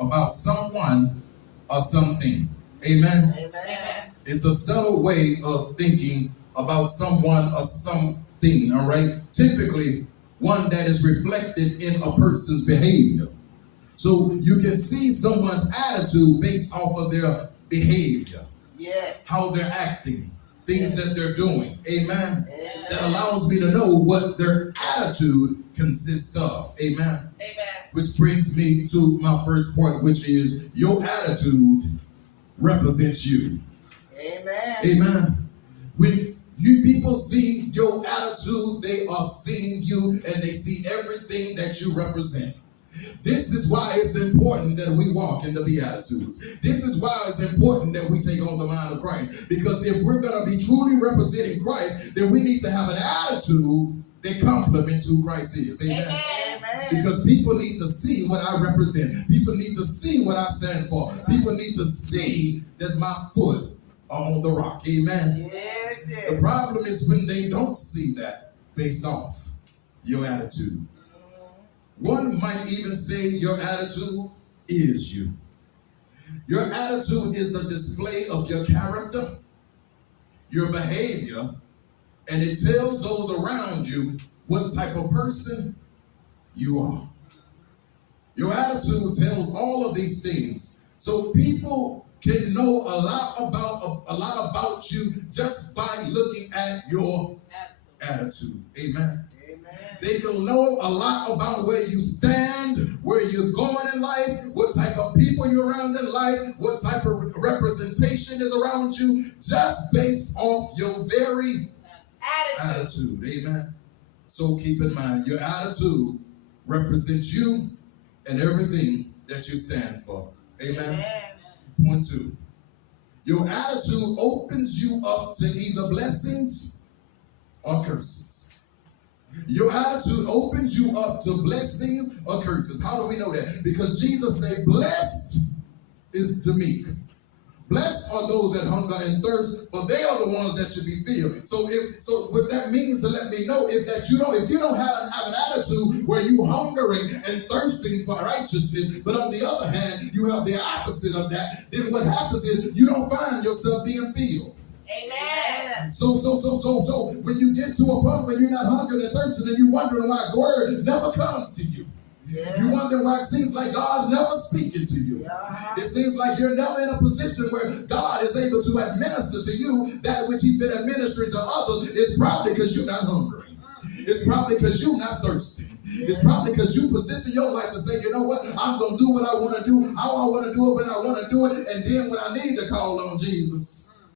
about someone or something. Amen. Amen. It's a subtle way of thinking about someone or something, all right? Typically, one that is reflected in a person's behavior. So you can see someone's attitude based off of their behavior. Yes. How they're acting, things that they're doing. Amen. Amen. That allows me to know what their attitude consists of. Amen. Amen. Which brings me to my first point, which is your attitude represents you. Amen. Amen. When you people see your attitude, they are seeing you and they see everything that you represent. This is why it's important that we walk in the Beatitudes. This is why it's important that we take on the mind of Christ. Because if we're going to be truly representing Christ, then we need to have an attitude that complements who Christ is. Amen. Amen. Because people need to see what I represent. People need to see what I stand for. People need to see that my foot are on the rock. Amen. Yes, yes. The problem is when they don't see that based off your attitude. One might even say your attitude is you. Your attitude is a display of your character, your behavior, and it tells those around you what type of person you are. Your attitude tells all of these things. So people can know a lot about you just by looking at your attitude. Amen. They can know a lot about where you stand, where you're going in life, what type of people you're around in life, what type of representation is around you, just based off your very attitude. Amen. So keep in mind, your attitude represents you and everything that you stand for. Amen. Point 2. Your attitude opens you up to either blessings or curses. Your attitude opens you up to blessings or curses. How do we know that? Because Jesus said, blessed is the meek. Blessed are those that hunger and thirst, for they are the ones that should be filled. So what that means to let me know if you don't have an attitude where you hungering and thirsting for righteousness, but on the other hand, you have the opposite of that, then what happens is you don't find yourself being filled. Amen. So when you get to a point where you're not hungry and thirsty and you're wondering why the word never comes to you. Yeah. You wonder why it seems like God never speaking to you. Yeah. It seems like you're never in a position where God is able to administer to you that which he's been administering to others. It's probably because you're not hungry. It's probably because you're not thirsty. It's probably because you position your life to say, you know what, I'm going to do what I want to do, how I want to do it, when I want to do it, and then when I need to call on Jesus.